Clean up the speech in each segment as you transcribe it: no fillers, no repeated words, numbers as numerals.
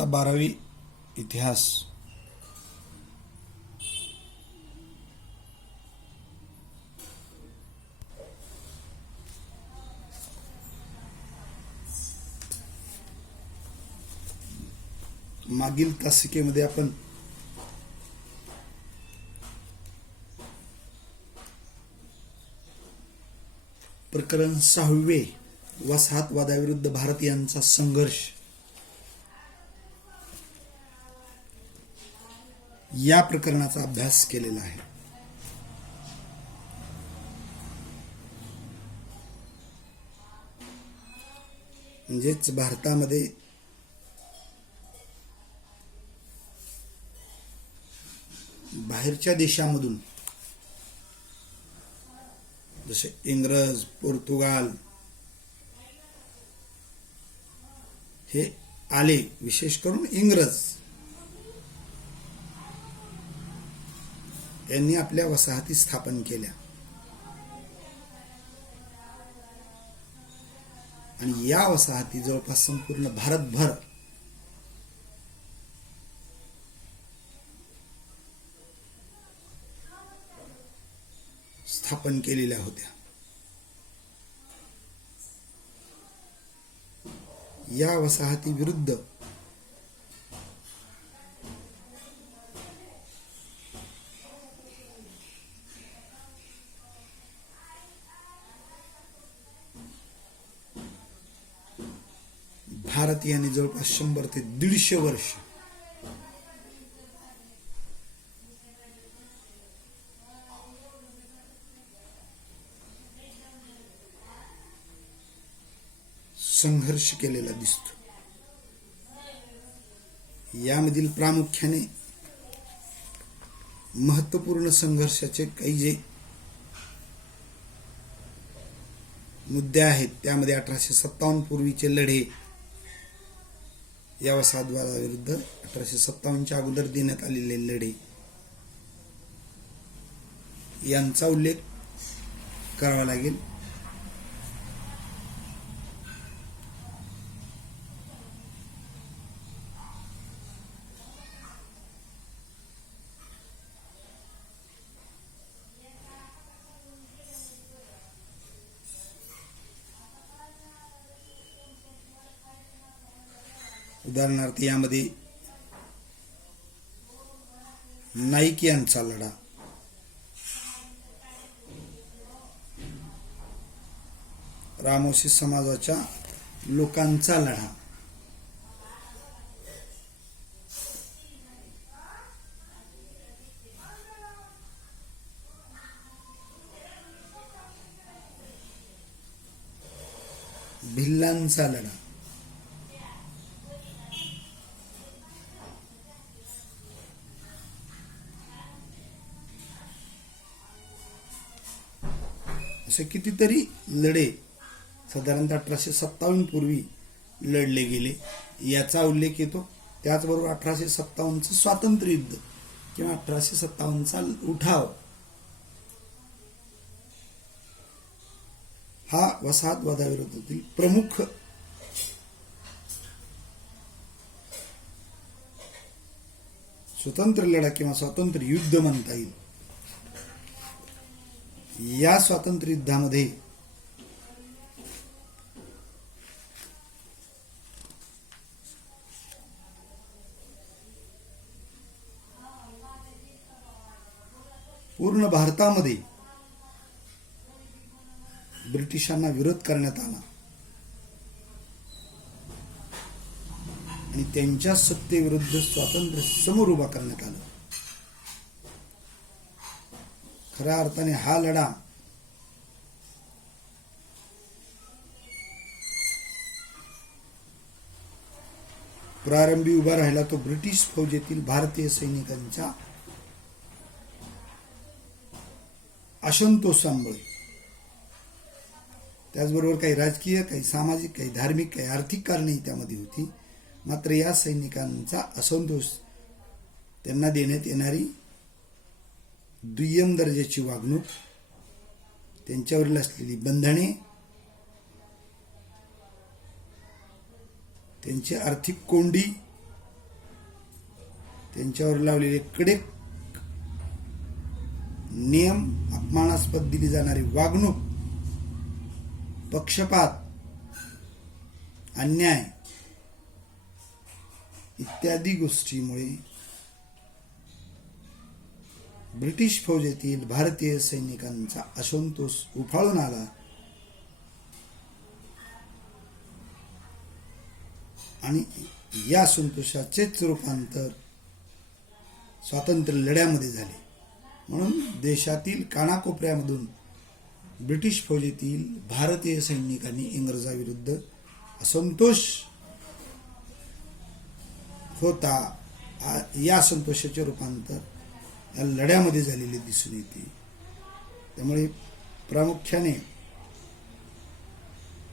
इयत्ता 12वी इतिहास. मागील तासिकेमध्ये आपण प्रकरण 6वे वसाहतवादाविरुद्ध भारतीयांचा संघर्ष या प्रकरणाचा अभ्यास केलेला आहे. म्हणजेच भारतामध्ये बाहेरच्या देशामधून जसे इंग्रज, पोर्तुगाल हे आले, विशेष करून इंग्रज यांनी आपल्या वसाहती स्थापन केल्या आणि या वसाहती जवळपास संपूर्ण भारतभर स्थापन केलेल्या होत्या. या वसाहती विरुद्ध भारतीयांनी जवळपास 100 ते 150 वर्ष संघर्ष केलेला दिसतो. यामधील प्रामुख्याने महत्त्वपूर्ण संघर्षाचे काही जे मुद्दे आहेत त्यामध्ये 1857 पूर्वीचे लढे, या वसाहतवादाविरुद्ध 1857च्या अगोदर देण्यात आलेले लढे यांचा उल्लेख करावा लागेल. उदाहरणार्थ यामध्ये नाईक यांचा लढा, रामोशी समाजाच्या लोकांचा लढा, भिल्लांचा लढा, असे कितीतरी लढे साधारणतः 1857 पूर्वी लढले गेले याचा उल्लेख येतो. त्याचबरोबर 1857चं स्वातंत्र्य युद्ध किंवा 1857चा उठाव हा वसाहतवादाविरोधातील प्रमुख स्वतंत्र लढा किंवा स्वातंत्र्य युद्ध म्हणता येईल. या स्वातंत्र्य युद्धामध्ये पूर्ण भारतामध्ये ब्रिटिशांना विरोध करण्यात आला आणि त्यांच्या सत्तेविरुद्ध स्वातंत्र्य समर उभा करण्यात आलं. खऱ्या अर्थाने हा लढा प्रारंभी उभा राहिला तो ब्रिटिश फौजेतील भारतीय सैनिकांच्या असंतोषामुळे. त्याचबरोबर काही राजकीय, काही सामाजिक, काही धार्मिक, काही आर्थिक कारणे त्यामध्ये होती. मात्र या सैनिकांचा असंतोष, त्यांना देण्यात येणारी दुय्यम दर्जाची वागणूक, त्यांच्यावरील असलेली बंधने, त्यांची आर्थिक कोंडी त्यांच्यावर लावलेले कडक नियम, अपमानास्पद दिली जाणारी वागणूक, पक्षपात, अन्याय इत्यादी गोष्टीमुळे ब्रिटिश फौजेतील भारतीय सैनिकांचा असंतोष उफाळून आला आणि या असंतोषाचेच रूपांतर स्वातंत्र्य लढ्यामध्ये झाले. म्हणून देशातील कानाकोपऱ्यामधून ब्रिटिश फौजेतील भारतीय सैनिकांनी इंग्रजाविरुद्ध असंतोष होता. या असंतोषाचे रूपांतर या लढ्यामध्ये झालेले दिसून येते. त्यामुळे प्रामुख्याने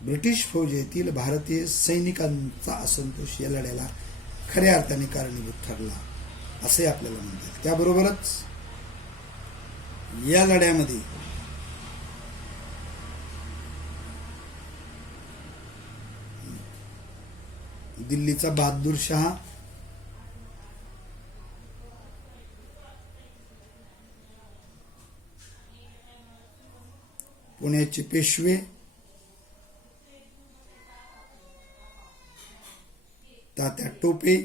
ब्रिटिश फौजेतील भारतीय सैनिकांचा असंतोष या लढ्याला खऱ्या अर्थाने कारणीभूत ठरला असे आपल्याला म्हणतात. त्याबरोबरच या लढ्यामध्ये दिल्लीचा बहादूर शाह, पुण्याचे पेशवे, तात्या टोपे,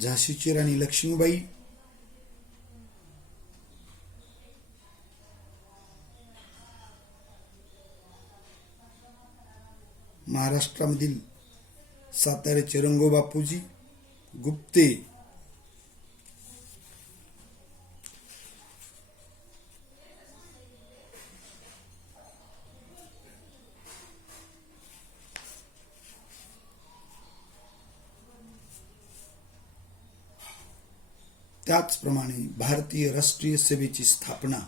झाशीची राणी लक्ष्मीबाई, महाराष्ट्रामधील साताऱ्याचे रंगोबापूजी, गुप्ते, त्याचप्रमाणे भारतीय राष्ट्रीय सभेची स्थापना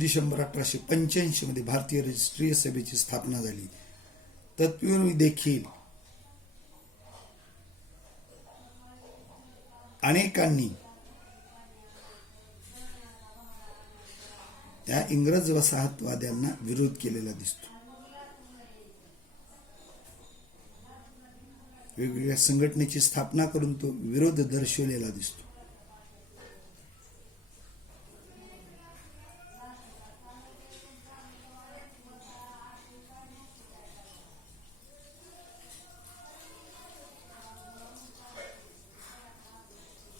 डिसेंबर 1885 मध्ये भारतीय राष्ट्रीय सभेची स्थापना झाली. तत्पूर्वी देखील अनेकांनी त्या इंग्रज वसाहतवाद्यांना विरोध केलेला दिसतो. वेगवेगळ्या संघटनेची स्थापना करून तो विरोध दर्शवलेला दिसतो.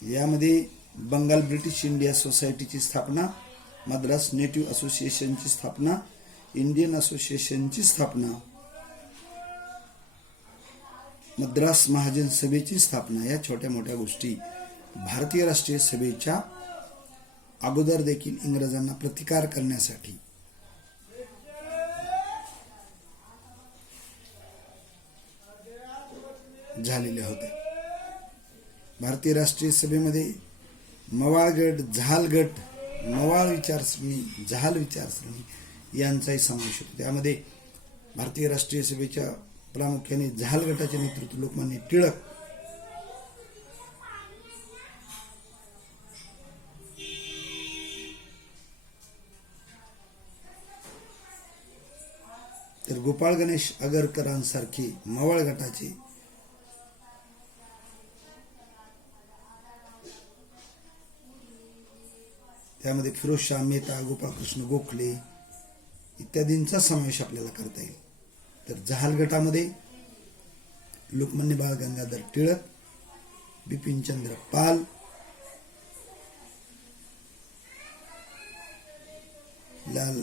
यामध्ये बंगाल ब्रिटिश इंडिया सोसायटीची स्थापना, मद्रास नेटिव्ह असोसिएशनची स्थापना, इंडियन असोसिएशनची स्थापना, मद्रास महाजन सभेची स्थापना या छोट्या मोठ्या गोष्टी भारतीय राष्ट्रीय सभेच्या अगोदर देखील इंग्रजांना प्रतिकार करण्यासाठी झालेल्या होत्या. भारतीय राष्ट्रीय सभेमध्ये मवाळ गट, जहाल गट, मवाळ विचारसरणी, जहाल विचारसरणी यांचाही समावेश होतो. त्यामध्ये भारतीय राष्ट्रीय सभेच्या प्रामुख्याने जहाल गटाचे नेतृत्व लोकमान्य टिळक, तर गोपाळ गणेश आगरकरांसारखे मवाळ गटाचे त्यामध्ये फिरोजशाह मेहता, गोपाळकृष्ण गोखले इत्यादींचा समावेश आपल्याला करता येईल. तर जहाल गटामध्ये लोकमान्य बाळ गंगाधर टिळक, बिपिनचंद्र पाल, लाल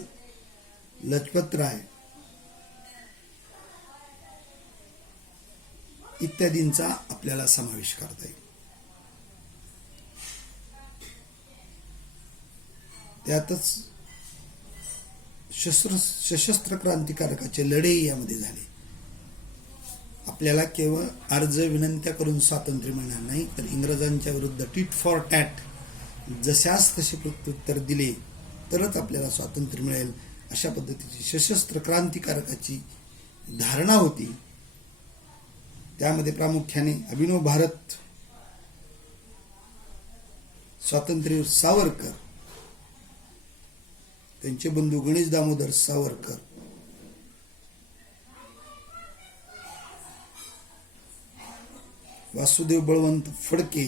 लजपत राय इत्यादींचा आपल्याला समावेश करता येईल. त्यातच सशस्त्र क्रांतिकारकाचे लढेही यामध्ये झाले. आपल्याला केवळ अर्ज विनंत्या करून स्वातंत्र्य मिळणार नाही, तर इंग्रजांच्या विरुद्ध टीट फॉर टॅट जशास तसे प्रत्युत्तर दिले तरच आपल्याला स्वातंत्र्य मिळेल. अशा पद्धतीची सशस्त्र क्रांतिकारकाची धारणा होती. त्यामध्ये प्रामुख्याने अभिनव भारत, स्वातंत्र्यवीर सावरकर, त्यांचे बंधू गणेश दामोदर सावरकर, वासुदेव बळवंत फडके,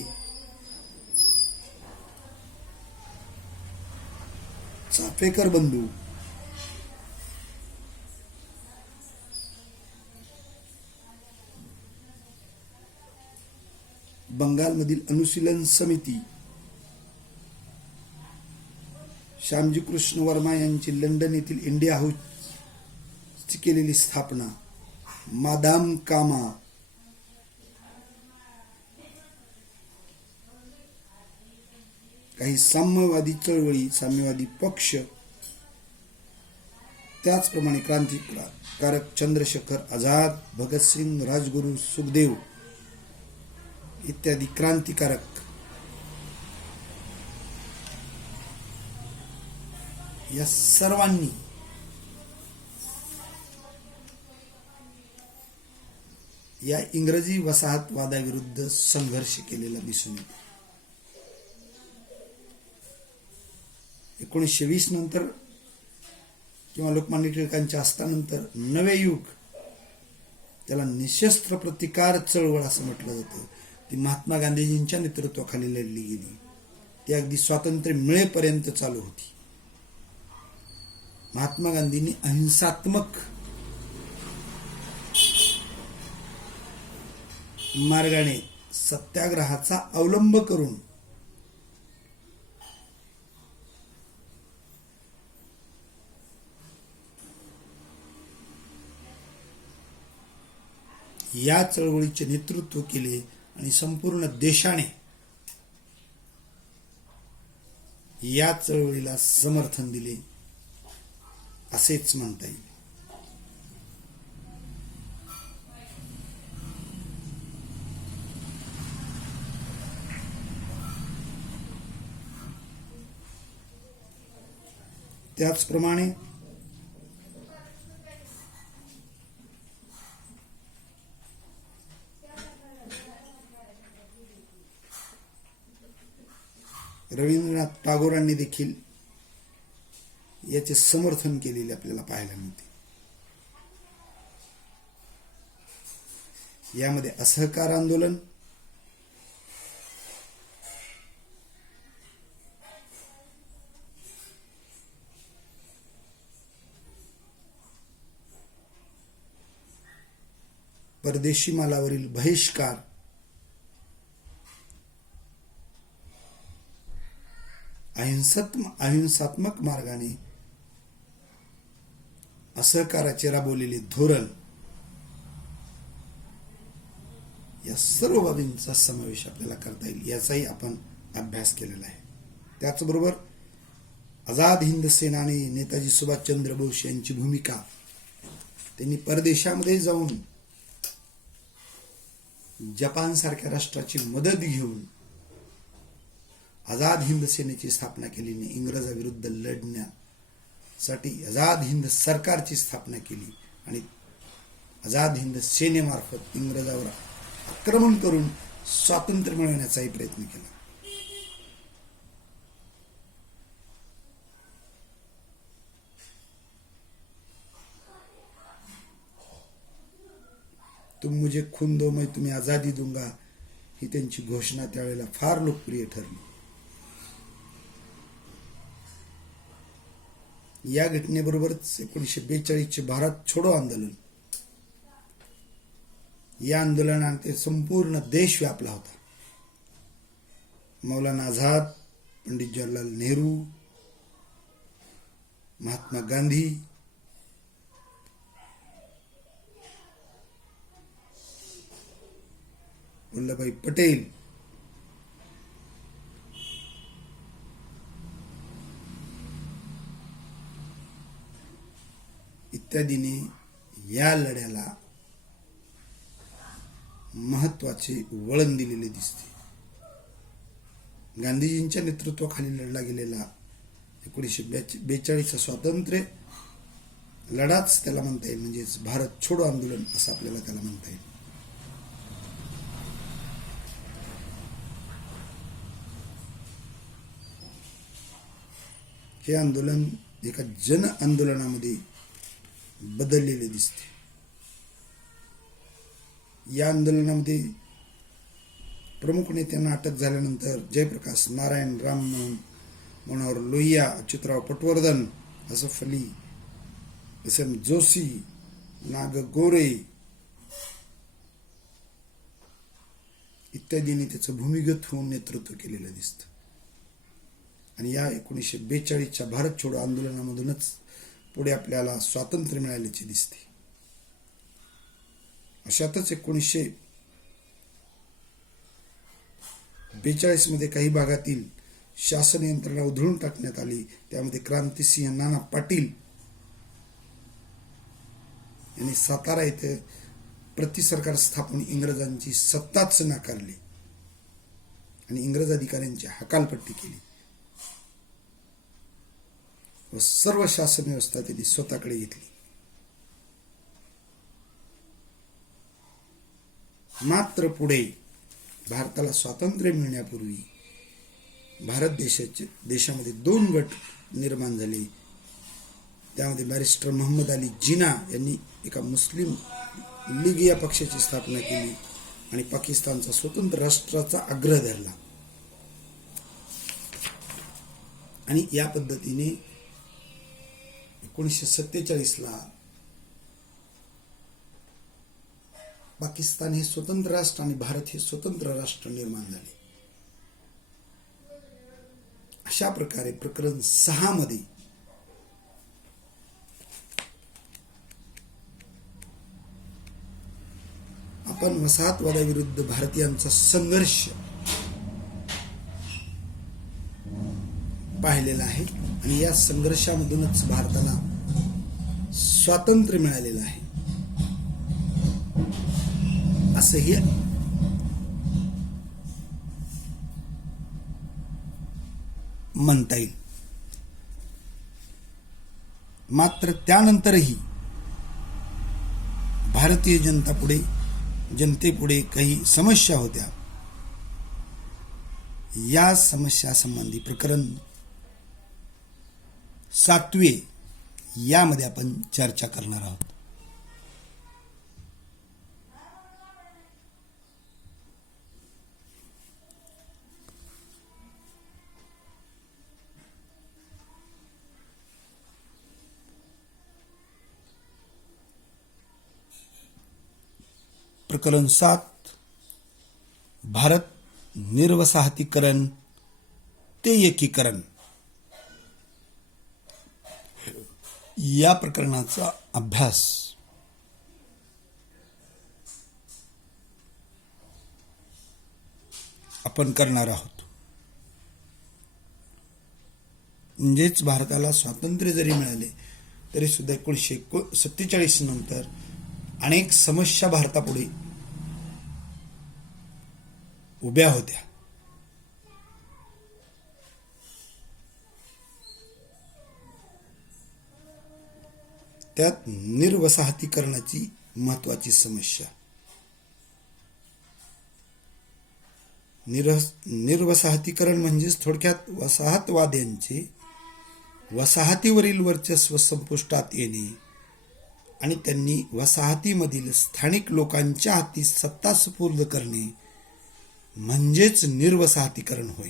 चाफेकर बंधू, बंगालमधील अनुशीलन समिती, श्यामजी कृष्ण वर्मा यांची लंडन येथील इंडिया हाऊसची केलेली स्थापना, मादाम कामा, काही साम्यवादी चळवळी, साम्यवादी पक्ष, त्याचप्रमाणे क्रांतिकारक चंद्रशेखर आझाद, भगतसिंग, राजगुरू, सुखदेव इत्यादी क्रांतिकारक या सर्वांनी या इंग्रजी वसाहतवादाविरुद्ध संघर्ष केलेला दिसून येतो. 1920 नंतर किंवा लोकमान्य टिळकांच्या अस्तानंतर नवे युग, त्याला निशस्त्र प्रतिकार चळवळ असं म्हटलं जातं, ती महात्मा गांधीजींच्या नेतृत्वाखाली लढली गेली. ती अगदी स्वातंत्र्य मिळेपर्यंत चालू होती. महात्मा गांधींनी अहिंसात्मक मार्गाने सत्याग्रहाचा अवलंब करून या चळवळीचे नेतृत्व केले आणि संपूर्ण देशाने या चळवळीला समर्थन दिले असेच म्हणता येईल. त्याचप्रमाणे रवींद्रनाथ टागोरांनी देखील याचे समर्थन केलेले आपल्याला पाहायला मिळते. यामध्ये असहकार आंदोलन, परदेशी मालावरील बहिष्कार, अहिंसात्मक मार्गाने असहकाराचे राबवलेले धोरण, या सर्व बाबींचा समावेश आपल्याला करता येईल. याचाही आपण अभ्यास केलेला आहे. त्याचबरोबर आझाद हिंद सेना आणि नेताजी सुभाषचंद्र बोस यांची भूमिका, त्यांनी परदेशामध्ये जाऊन जपान सारख्या राष्ट्राची मदत घेऊन आझाद हिंद सेनेची स्थापना केली. इंग्रजाविरुद्ध लढण्यासाठी आझाद हिंद सरकारची स्थापना केली आणि आझाद हिंद सेनेमार्फत इंग्रजावर आक्रमण करून स्वातंत्र्य मिळवण्याचाही प्रयत्न केला. तुम मुझे खून दो मैं तुम्हें आजादी दूंगा ही त्यांची घोषणा त्यावेळेला फार लोकप्रिय ठरली. या घटनेबरोबरच 1942 भारत छोडो आंदोलन, या आंदोलनाने संपूर्ण देश व्यापला होता. मौलाना आझाद, पंडित जवाहरलाल नेहरू, महात्मा गांधी, वल्लभभाई पटेल इत्यादीने या लढ्याला महत्वाचे वळण दिलेले दिसते. गांधीजींच्या नेतृत्वाखाली लढला गेलेला 1942 स्वातंत्र्य लढाच त्याला म्हणता येईल, म्हणजेच भारत छोडो आंदोलन असं आपल्याला त्याला म्हणता येईल. हे आंदोलन एका जन आंदोलनामध्ये बदललेले दिसते. या आंदोलनामध्ये प्रमुख नेत्यांना अटक झाल्यानंतर जयप्रकाश नारायण, राममोहन मनोहर लोहिया, अच्युतराव पटवर्धन, असफ अली, एस.एम. जोशी, नाग गोरे इत्यादींनी त्याचं भूमिगत होऊन नेतृत्व केलेलं दिसतं. आणि या 1942च्या भारत छोडो आंदोलनामधूनच पुढे आपल्याला स्वातंत्र्य मिळाल्याचे दिसते. अशातच 1942 मध्ये काही भागातील शासन यंत्रणा उधळून टाकण्यात आली. त्यामध्ये क्रांतिसिंह नाना पाटील यांनी सातारा येथे प्रतिसरकार स्थापन इंग्रजांची सत्ताच नाकारली आणि इंग्रज अधिकाऱ्यांची हकालपट्टी केली व सर्व शासन व्यवस्था त्यांनी स्वतःकडे घेतली. मात्र पुढे भारताला स्वातंत्र्य मिळण्यापूर्वी भारत देशामध्ये 2 गट निर्माण झाले. त्यामध्ये बॅरिस्टर मोहम्मद अली जिना यांनी एका मुस्लिम लीग या पक्षाची स्थापना केली आणि पाकिस्तानचा स्वतंत्र राष्ट्राचा आग्रह धरला. आणि या पद्धतीने 1947ला पाकिस्तान हे स्वतंत्र राष्ट्र आणि भारत हे स्वतंत्र राष्ट्र निर्माण झाले. अशा प्रकारे प्रकरण 6 मध्ये आपण वसाहतवादाविरुद्ध भारतीयांचा संघर्ष पाहिलेला आहे आणि या संघर्षामधूनच भारताला स्वातंत्र्य मिळालेलं आहे असंही म्हणता येईल. मात्र त्यानंतरही भारतीय जनतेपुढे काही समस्या होत्या. या समस्यासंबंधी प्रकरण 7 यामध्ये आपण चर्चा करणार आहोत. प्रकरण 7 भारत निर्वसाहतीकरण ते एकीकरण या प्रकरणाचा अभ्यास आपण करणार आहोत. म्हणजेच भारताला स्वातंत्र्य जरी मिळाले तरी सुद्धा 1947 नंतर अनेक समस्या भारतापुढे उभ्या होत्या. त्यात निर्वसाहतीकरणाची महत्वाची समस्या. निर्वसाहतीकरण म्हणजेच थोडक्यात वसाहतवाद्यांचे वसाहतीवरील वर्चस्व संपुष्टात येणे आणि त्यांनी वसाहतीमधील स्थानिक लोकांच्या हाती सत्ता सुपूर्द करणे म्हणजेच निर्वसाहतीकरण होय.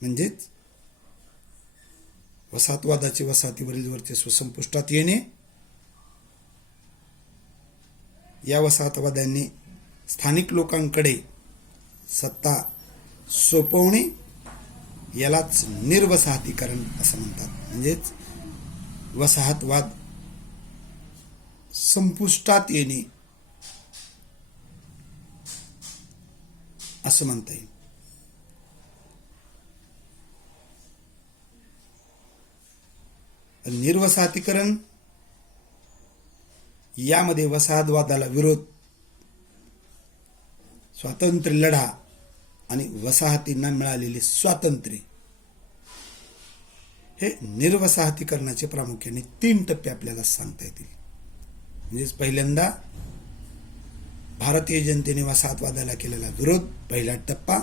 म्हणजेच वसाहतवादाचे वसाहतीवरील वर्चस्व संपुष्टात येणे, या वसाहतवाद्यांनी स्थानिक लोकांकडे सत्ता सोपवणे यालाच निर्वसाहतीकरण असं म्हणतात. म्हणजेच वसाहतवाद संपुष्टात येणे असं म्हणता येईल. निर्वसाहतीकरण यामध्ये वसाहतवादाला विरोध स्वातंत्र्य लढा आणि वसाहतींना मिळालेले स्वातंत्र्य हे निर्वसाहतीकरणाचे प्रामुख्याने 3 टप्पे आपल्याला सांगता येतील. म्हणजेच पहिल्यांदा भारतीय जनतेने वसाहतवादाला केलेला विरोध, पहिला टप्पा.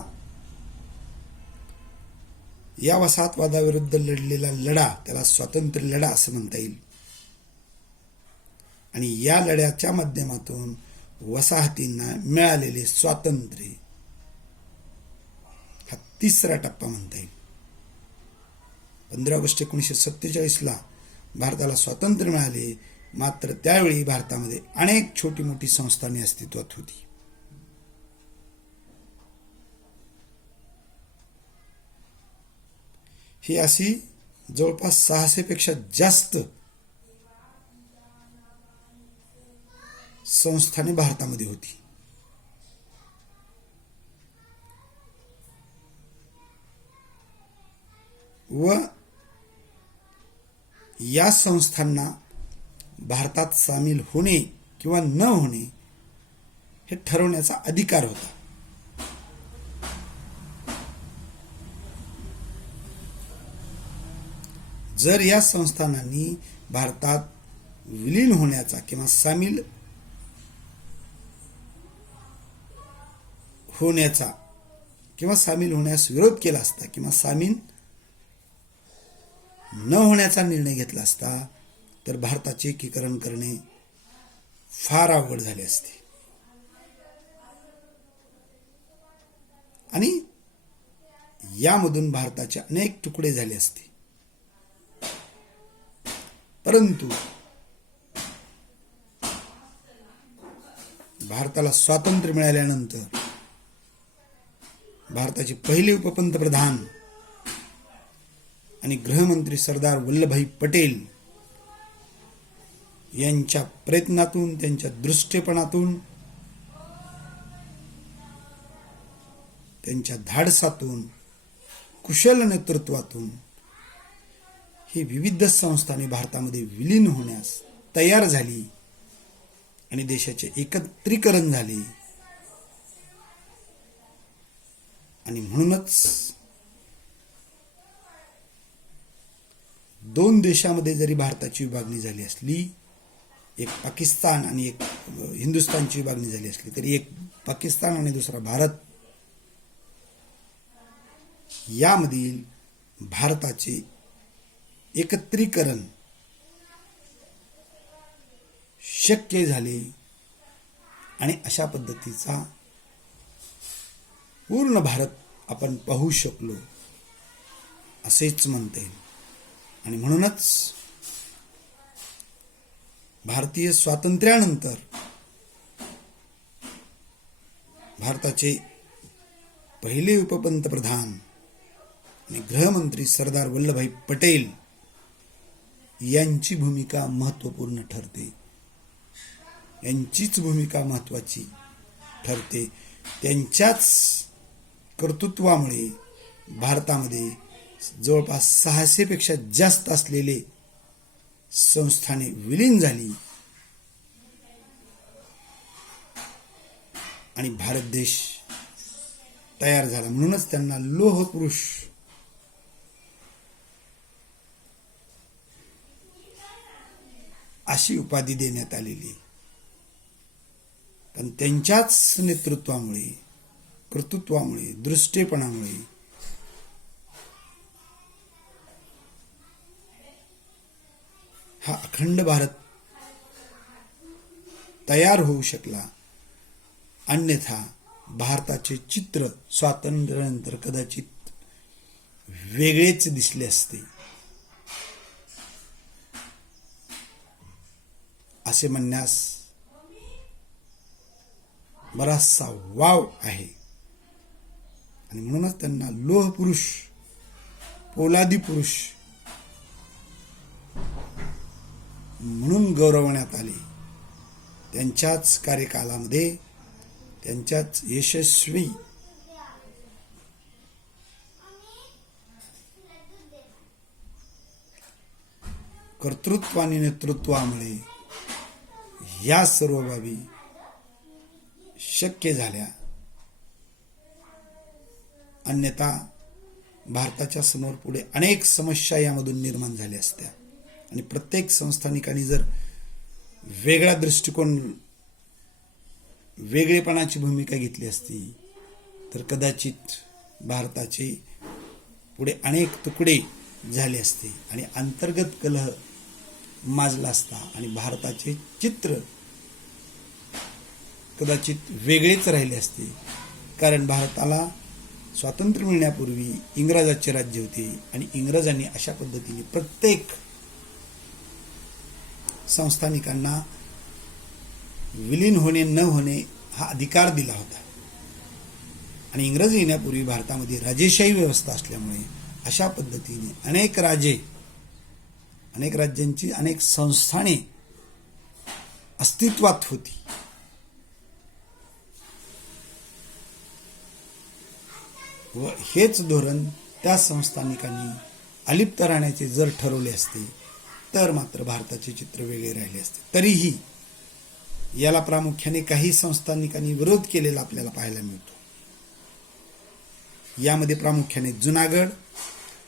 या वसाहतवादाविरुद्ध लढलेला लढा त्याला स्वातंत्र्य लढा असं म्हणता येईल. आणि या लढ्याच्या माध्यमातून वसाहतींना मिळालेले स्वातंत्र्य हा तिसरा टप्पा म्हणता येईल. 15 ऑगस्ट 1947ला भारताला स्वातंत्र्य मिळाले, मात्र त्यावेळी भारतामध्ये अनेक छोटी मोठी संस्थाने अस्तित्वात होती. ही अशी जवळपास 600 पेक्षा जास्त संस्थाने भारतामध्ये होती. व या संस्थांना भारतात सामील होणे किंवा न होणे हे ठरवण्याचा अधिकार होता. जर या संस्थानांनी भारतात विलीन होण्याचा किंवा सामील होण्याचा किंवा सामील होण्यास विरोध केला असता किंवा सामील न होण्याचा निर्णय घेतला असता तर भारताचे एकीकरण करणे फार अवघड झाले असते. आणि यामधून भारताचे अनेक तुकडे झाले असते. परंतु भारताला स्वातंत्र्य मिळाल्यानंतर भारताचे पहिले उपपंतप्रधान आणि गृहमंत्री सरदार वल्लभभाई पटेल यांच्या प्रयत्नातून, त्यांच्या दृष्टेपणातून, त्यांच्या धाडसातून, कुशल नेतृत्वातून ही विविध संस्थाने भारतामध्ये विलीन होण्यास तयार झाली आणि देशाचे एकत्रीकरण झाले. आणि म्हणूनच 2 देशामध्ये जरी भारताची विभागणी झाली असली, एक पाकिस्तान आणि एक हिंदुस्थानची विभागणी झाली असली तरी एक पाकिस्तान आणि दुसरा भारत, यामधील भारताचे एकत्रीकरण शक्य झाले आणि अशा पद्धतीचा पूर्ण भारत आपण पाहू शकलो असेच म्हणता येईल. आणि म्हणूनच भारतीय स्वातंत्र्यानंतर भारताचे पहिले उपपंतप्रधान आणि गृहमंत्री सरदार वल्लभभाई पटेल यांची भूमिका महत्त्वपूर्ण ठरते. यांचीच भूमिका महत्त्वाची ठरते. त्यांच्याच कर्तृत्वामुळे भारतामध्ये जवळपास 600 पेक्षा जास्त असलेले संस्थाने विलीन झाली आणि भारत देश तयार झाला. म्हणूनच त्यांना लोह पुरुष अशी उपाधी देण्यात आलेली. पण त्यांच्याच नेतृत्वामुळे, कर्तृत्वामुळे, दृष्टेपणामुळे हा अखंड भारत तयार होऊ शकला. अन्यथा भारताचे चित्र स्वातंत्र्यानंतर कदाचित वेगळेच दिसले असते असे म्हणण्यास बराचसा वाव आहे. आणि म्हणूनच त्यांना लोह पुरुष, पोलादी पुरुष म्हणून गौरवण्यात आले. त्यांच्याच कार्यकालामध्ये, त्यांच्याच यशस्वी कर्तृत्व आणि नेतृत्वामुळे या सर्व बाबी शक्य झाल्या अन्यथा भारताच्या समोर पुढे अनेक समस्या यामधून निर्माण झाल्या असत्या आणि प्रत्येक संस्थानिकांनी जर वेगळा दृष्टिकोन, वेगळेपणाची भूमिका घेतली असती तर कदाचित भारताचे पुढे अनेक तुकडे झाले असते आणि अंतर्गत कलह माजला असता आणि भारताचे चित्र कदाचित वेगळेच राहिले असते. कारण भारताला स्वातंत्र्य मिळण्यापूर्वी इंग्रजाचे राज्य होते आणि इंग्रजांनी अशा पद्धतीने प्रत्येक संस्थानिकांना विलीन होणे न होणे हा अधिकार दिला होता. आणि इंग्रज येण्यापूर्वी भारतामध्ये राजेशाही व्यवस्था असल्यामुळे अशा पद्धतीने अनेक राज्यांची अनेक संस्थाने अस्तित्वात होती. व हेच धोरण त्या संस्थानिकांनी अलिप्त राहण्याचे जर ठरवले असते तर मात्र भारताचे चित्र वेगळे राहिले असते. तरीही याला प्रामुख्याने काही संस्थानिकांनी विरोध केलेला आपल्याला पाहायला मिळतो. यामध्ये प्रामुख्याने जुनागड,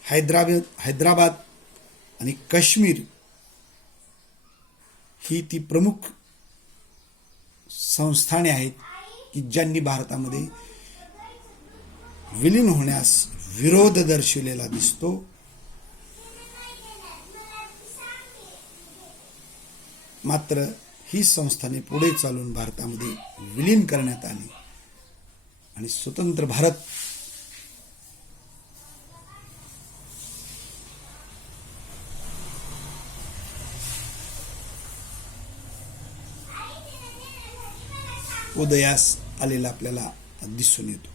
हैदराबाद आणि काश्मीर ही ती प्रमुख संस्थाने आहेत की ज्यांनी भारतामध्ये विलीन होण्यास विरोध दर्शविलेला दिसतो. मात्र ही संस्थाने पुढे चालून भारतामध्ये विलीन करण्यात आली आणि स्वतंत्र भारत उदयास आलेला आपल्याला दिसून येतो.